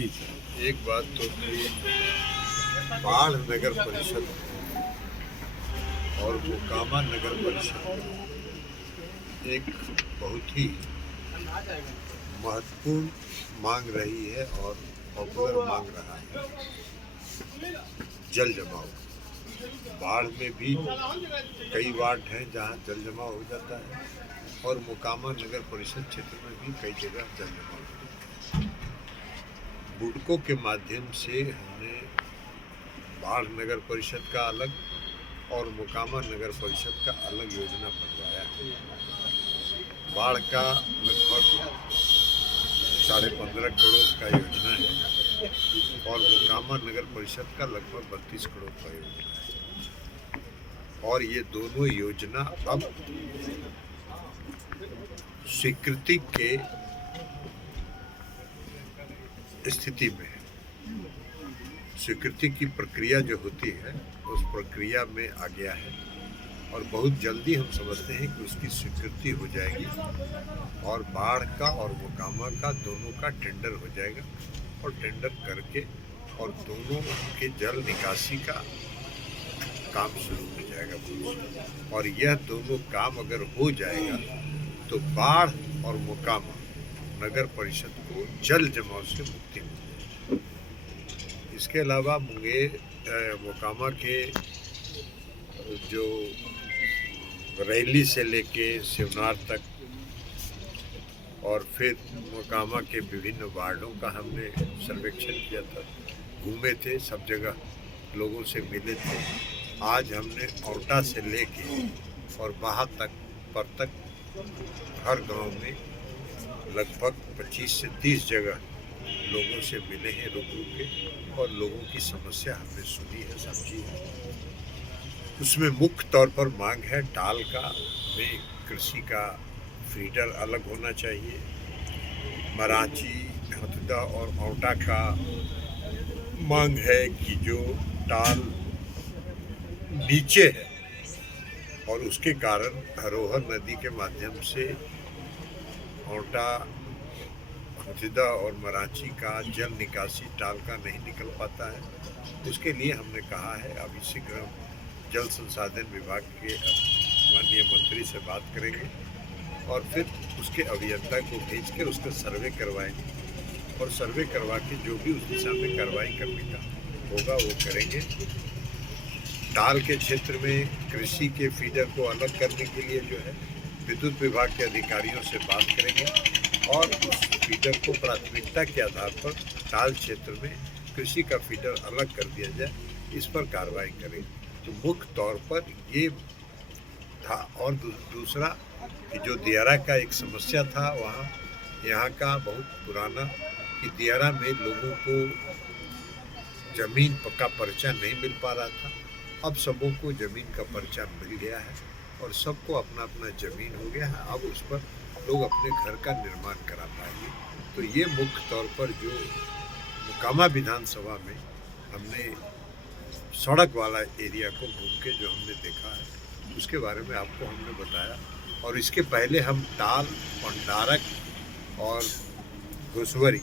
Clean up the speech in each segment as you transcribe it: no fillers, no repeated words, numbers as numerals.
जी sir. एक बात तो कि बाढ़ नगर परिषद और मोकामा नगर परिषद एक बहुत ही महत्वपूर्ण मांग रही है और पॉपुलर मांग रहा है। जल जमाव, बाढ़ में भी कई वार्ड हैं जहां जल जमाव हो जाता है और मोकामा नगर परिषद क्षेत्र में भी कई जगह जल जमाव हो जाता है। बुडको के माध्यम से हमने बाढ़ नगर परिषद का अलग और मोकामा नगर परिषद का अलग योजना बनवाया है। बाढ़ का लगभग 15.5 करोड़ का योजना है और मोकामा नगर परिषद का लगभग 32 करोड़ का योजना है। और ये दोनों योजना अब स्वीकृति के स्थिति में है। स्वीकृति की प्रक्रिया जो होती है उस प्रक्रिया में आ गया है और बहुत जल्दी हम समझते हैं कि उसकी स्वीकृति हो जाएगी और बाढ़ का और मोकामा का दोनों का टेंडर हो जाएगा और टेंडर करके और दोनों के जल निकासी का काम शुरू हो जाएगा। और यह दोनों काम अगर हो जाएगा तो बाढ़ और मोकामा नगर परिषद को जल जमाव से मुक्ति मिलेगी। इसके अलावा मोकामा के जो रैली से लेके शिवनार तक और फिर मोकामा के विभिन्न वार्डों का हमने सर्वेक्षण किया था, घूमे थे, सब जगह लोगों से मिले थे। आज हमने औटा से लेके और वहाँ तक हर गांव में लगभग 25 से 30 जगह लोगों से मिले हैं रुक के और लोगों की समस्या हमने सुनी है, समझी है। उसमें मुख्य तौर पर मांग है टाल का में कृषि का फीडर अलग होना चाहिए। मराची, हथुदा और औटा का मांग है कि जो टाल नीचे है और उसके कारण धरोहर नदी के माध्यम से औटा, हथुदा और मराची का जल निकासी टाल का नहीं निकल पाता है। उसके लिए हमने कहा है अभी शीघ्र जल संसाधन विभाग के माननीय मंत्री से बात करेंगे और फिर उसके अभियंता को भेज कर उसका सर्वे करवाएंगे और सर्वे करवा के जो भी उस दिशा में कार्रवाई करने का होगा वो करेंगे। टाल के क्षेत्र में कृषि के फीडर को अलग करने के लिए जो है विद्युत विभाग के अधिकारियों से बात करेंगे और उस फीडर को प्राथमिकता के आधार पर टाल क्षेत्र में कृषि का फीडर अलग कर दिया जाए, इस पर कार्रवाई करें। तो मुख्य तौर पर ये था। और दूसरा कि जो दियारा का एक समस्या था, वहाँ यहाँ का बहुत पुराना कि दियारा में लोगों को जमीन पक्का पर्चा नहीं मिल पा रहा था। अब सबों को जमीन का पर्चा मिल गया है और सबको अपना अपना जमीन हो गया है। अब उस पर लोग अपने घर का निर्माण करा पाएंगे। तो ये मुख्य तौर पर जो मोकामा विधानसभा में हमने सड़क वाला एरिया को घूम के जो हमने देखा है उसके बारे में आपको हमने बताया। और इसके पहले हम टाल, पंडारक और घुसवरी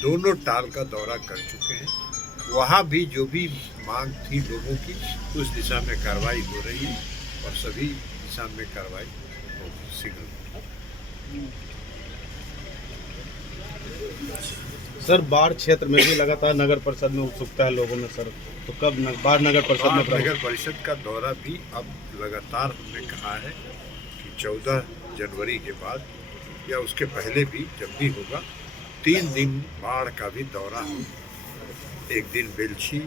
दोनों टाल का दौरा कर चुके हैं। वहाँ भी जो भी मांग थी लोगों की उस दिशा में कार्रवाई हो रही है और सभी दिशा में कार्रवाई होगी शीघ्र। सर, बाढ़ क्षेत्र में भी लगातार नगर परिषद में उत्सुकता है लोगों में सर, तो कब बाढ़ नगर परिषद में नगर परिषद का दौरा भी अब लगातार हमने कहा है कि 14 जनवरी के बाद या उसके पहले भी जब भी होगा 3 दिन बाढ़ का भी दौरा हो। एक दिन बेलछी,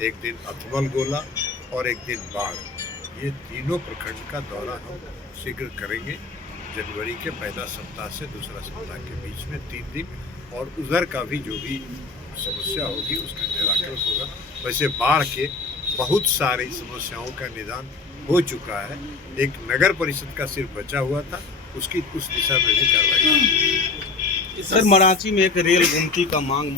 एक दिन अथमल गोला और एक दिन बाढ़, ये तीनों प्रखंड का दौरा हम शीघ्र करेंगे। जनवरी के पहला सप्ताह से दूसरा सप्ताह के बीच में 3 दिन और उधर का भी जो भी समस्या होगी उसका निराकरण होगा। वैसे बाढ़ के बहुत सारी समस्याओं का निदान हो चुका है। एक नगर परिषद का सिर्फ बचा हुआ था, उसकी उस दिशा में भी कार्रवाई। सर, मराची में एक रेल गुमटी का मांग